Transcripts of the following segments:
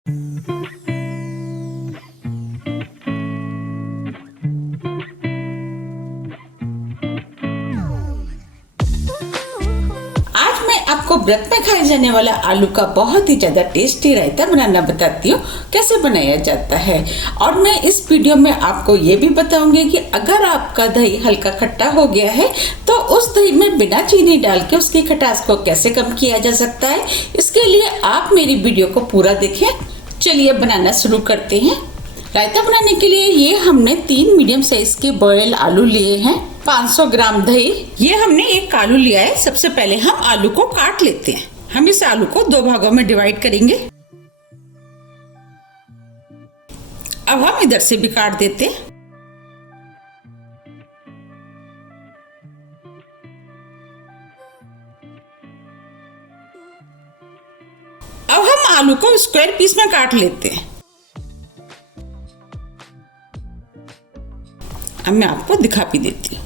आज मैं आपको व्रत में खाए जाने वाला आलू का बहुत ही ज्यादा टेस्टी रायता बनाना बताती हूँ कैसे बनाया जाता है। और मैं इस वीडियो में आपको ये भी बताऊंगी कि अगर आपका दही हल्का खट्टा हो गया है तो उस दही में बिना चीनी डाल के उसकी खटास को कैसे कम किया जा सकता है। इसके लिए आप मेरी वीडियो को पूरा देखें। चलिए बनाना शुरू करते हैं। रायता बनाने के लिए ये हमने 3 मीडियम साइज के बॉयल आलू लिए हैं, 500 ग्राम दही, ये हमने एक आलू लिया है। सबसे पहले हम आलू को काट लेते हैं। हम इस आलू को 2 भागों में डिवाइड करेंगे। अब हम इधर से भी काट देते हैं। अब हम आलू को स्क्वायर पीस में काट लेते हैं। अब मैं आपको दिखा भी देती हूँ।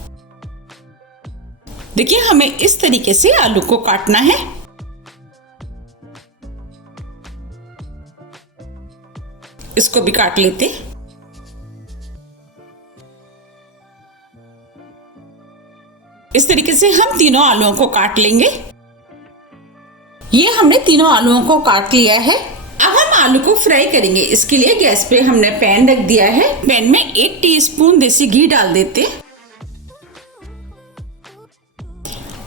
देखिए हमें इस तरीके से आलू को काटना है। इसको भी काट लेते। इस तरीके से हम तीनों आलूओं को काट लेंगे। ये हमने तीनों आलूओं को काट लिया है। अब हम आलू को फ्राई करेंगे। इसके लिए गैस पे हमने पैन रख दिया है। पैन में 1 टीस्पून देसी घी डाल देते।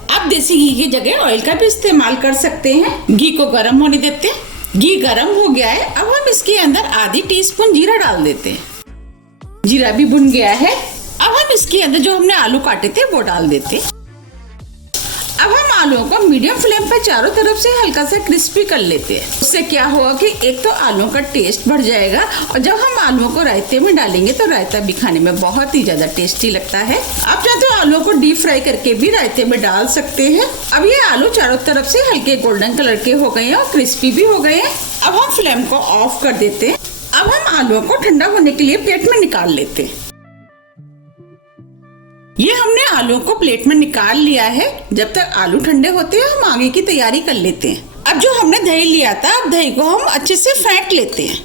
आप देसी घी की जगह ऑयल का भी इस्तेमाल कर सकते हैं। घी को गर्म होने देते। घी गर्म हो गया है। अब हम इसके अंदर आधी टीस्पून जीरा डाल देते हैं। जीरा भी भुन गया है। अब हम इसके अंदर जो हमने आलू काटे थे वो डाल देते। अब हम आलूओं को मीडियम फ्लेम पर चारों तरफ से हल्का सा क्रिस्पी कर लेते हैं। उससे क्या होगा कि एक तो आलूओं का टेस्ट बढ़ जाएगा और जब हम आलूओं को रायते में डालेंगे तो रायता भी खाने में बहुत ही ज्यादा टेस्टी लगता है। आप चाहे तो आलूओं को डीप फ्राई करके भी रायते में डाल सकते हैं। अब ये आलू चारों तरफ से हल्के गोल्डन कलर के हो गए हैं और क्रिस्पी भी हो गए हैं। अब हम फ्लेम को ऑफ कर देते हैं। अब हम आलूओं को ठंडा होने के लिए प्लेट में निकाल लेते हैं। ये हमने आलू को प्लेट में निकाल लिया है। जब तक आलू ठंडे होते हैं हम आगे की तैयारी कर लेते हैं। अब जो हमने दही लिया था, अब दही को हम अच्छे से फेंट लेते हैं।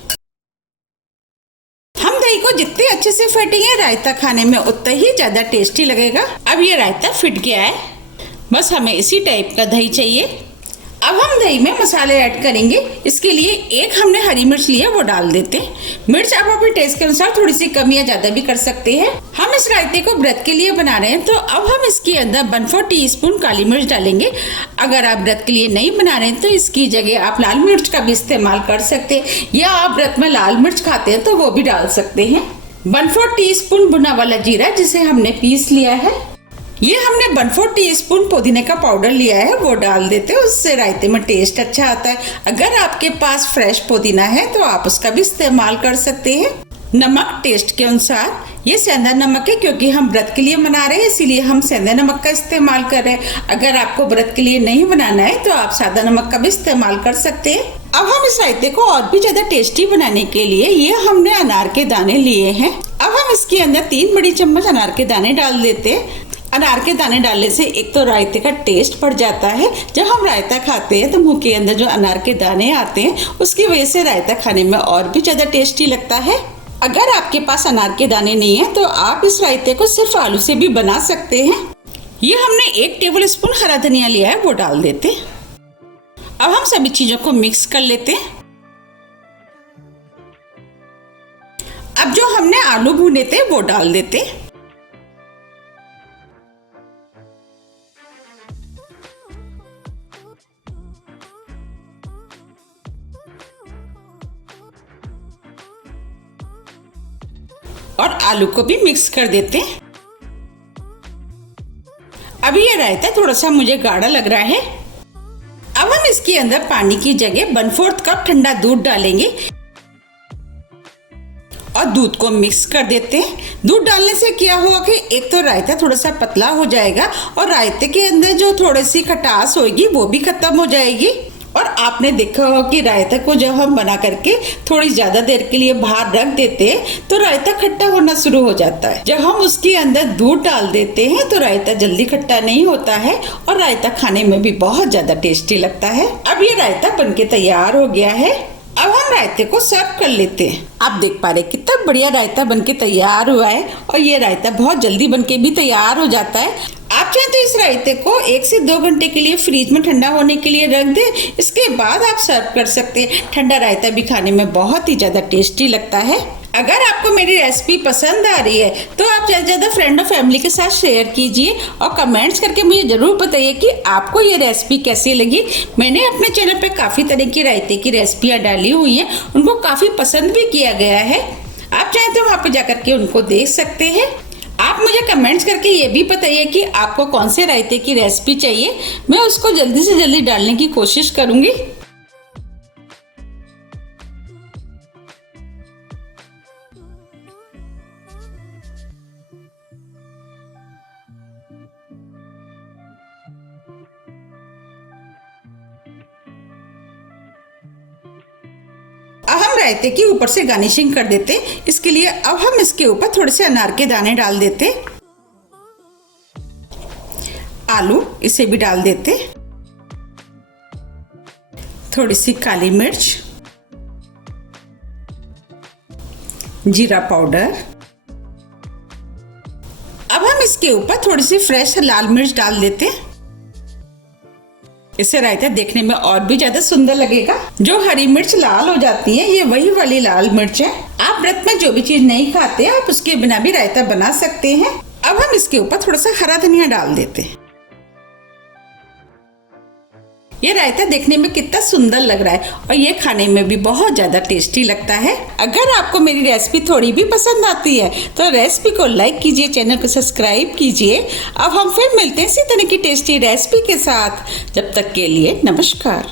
हम दही को जितने अच्छे से फेंटेंगे रायता खाने में उतना ही ज्यादा टेस्टी लगेगा। अब ये रायता फिट गया है। बस हमें इसी टाइप का दही चाहिए। अब हम दही में मसाले ऐड करेंगे। इसके लिए एक हमने हरी मिर्च लिया, वो डाल देते हैं। मिर्च आप अपने टेस्ट के अनुसार थोड़ी सी कम या ज्यादा भी कर सकते हैं। हम इस रायते को व्रत के लिए बना रहे हैं तो अब हम इसके अंदर 1/4 टीस्पून काली मिर्च डालेंगे। अगर आप व्रत के लिए नहीं बना रहे हैं तो इसकी जगह आप लाल मिर्च का भी इस्तेमाल कर सकते हैं, या आप व्रत में लाल मिर्च खाते हैं तो वो भी डाल सकते हैं। 1/4 टीस्पून भुना वाला जीरा जिसे हमने पीस लिया है। ये हमने 1/4 टीस्पून पुदीने का पाउडर लिया है, वो डाल देते हैं। उससे रायते में टेस्ट अच्छा आता है। अगर आपके पास फ्रेश पुदीना है तो आप उसका भी इस्तेमाल कर सकते हैं। नमक टेस्ट के अनुसार। ये सेंधा नमक है क्योंकि हम व्रत के लिए बना रहे हैं, इसीलिए हम सेंधा नमक का इस्तेमाल कर रहे हैं। अगर आपको व्रत के लिए नहीं बनाना है तो आप सादा नमक का भी इस्तेमाल कर सकते हैं। अब हम इस रायते को और भी ज्यादा टेस्टी बनाने के लिए ये हमने अनार के दाने लिए हैं। अब हम इसके अंदर 3 बड़ी चम्मच अनार के दाने डाल देते हैं। अनार के दाने डालने से एक तो रायते का टेस्ट बढ़ जाता है। जब हम रायता खाते हैं तो मुंह के अंदर जो अनार के दाने आते हैं उसकी वजह से रायता खाने में और भी ज्यादा टेस्टी लगता है। अगर आपके पास अनार के दाने नहीं है तो आप इस रायते को सिर्फ आलू से भी बना सकते हैं। ये हमने 1 टेबल स्पून हरा धनिया लिया है, वो डाल देते हैं। अब हम सभी चीजों को मिक्स कर लेते हैं। अब जो हमने आलू भुने थे वो डाल देते हैं। और आलू को भी मिक्स कर देते हैं। अभी ये रायता थोड़ा सा मुझे गाढ़ा लग रहा है। अब हम इसके अंदर पानी की जगह 1/4 कप ठंडा दूध डालेंगे और दूध को मिक्स कर देते हैं। दूध डालने से क्या होगा कि एक तो रायता थोड़ा सा पतला हो जाएगा और रायते के अंदर जो थोड़ी सी खटास होगी वो भी खत्म हो जाएगी। और आपने देखा होगा कि रायता को जब हम बना करके थोड़ी ज्यादा देर के लिए बाहर रख देते हैं तो रायता खट्टा होना शुरू हो जाता है। जब हम उसके अंदर दूध डाल देते हैं तो रायता जल्दी खट्टा नहीं होता है और रायता खाने में भी बहुत ज्यादा टेस्टी लगता है। अब ये रायता बनके तैयार हो गया है। अब हम रायते को सर्व कर लेते हैं। आप देख पा रहे कितना बढ़िया रायता बनके तैयार हुआ है और ये रायता बहुत जल्दी बनके भी तैयार हो जाता है। आप चाहें तो इस रायते को 1 से 2 घंटे के लिए फ्रीज में ठंडा होने के लिए रख दें। इसके बाद आप सर्व कर सकते हैं। ठंडा रायता भी खाने में बहुत ही ज़्यादा टेस्टी लगता है। अगर आपको मेरी रेसिपी पसंद आ रही है तो आप ज़्यादा से ज़्यादा फ्रेंड और फैमिली के साथ शेयर कीजिए और कमेंट्स करके मुझे ज़रूर बताइए कि आपको ये रेसिपी कैसी लगी। मैंने अपने चैनल पे काफ़ी तरह की रायते की रेसिपियाँ डाली हुई हैं, उनको काफ़ी पसंद भी किया गया है। आप चाहें तो वहाँ पर जा करके उनको देख सकते हैं। आप मुझे कमेंट्स करके ये भी बताइए कि आपको कौन से रायते की रेसिपी चाहिए, मैं उसको जल्दी से जल्दी डालने की कोशिश करूँगी। अब हम रायते की ऊपर से गार्निशिंग कर देते। इसके लिए अब हम इसके ऊपर थोड़े से अनार के दाने डाल देते, आलू इसे भी डाल देते, थोड़ी सी काली मिर्च, जीरा पाउडर। अब हम इसके ऊपर थोड़ी सी फ्रेश लाल मिर्च डाल देते। इससे रायता देखने में और भी ज्यादा सुंदर लगेगा। जो हरी मिर्च लाल हो जाती है, ये वही वाली लाल मिर्च है। आप व्रत में जो भी चीज नहीं खाते आप उसके बिना भी रायता बना सकते हैं। अब हम इसके ऊपर थोड़ा सा हरा धनिया डाल देते हैं। ये रायता देखने में कितना सुंदर लग रहा है और ये खाने में भी बहुत ज्यादा टेस्टी लगता है। अगर आपको मेरी रेसिपी थोड़ी भी पसंद आती है तो रेसिपी को लाइक कीजिए, चैनल को सब्सक्राइब कीजिए। अब हम फिर मिलते हैं इसी तरह की टेस्टी रेसिपी के साथ। जब तक के लिए नमस्कार।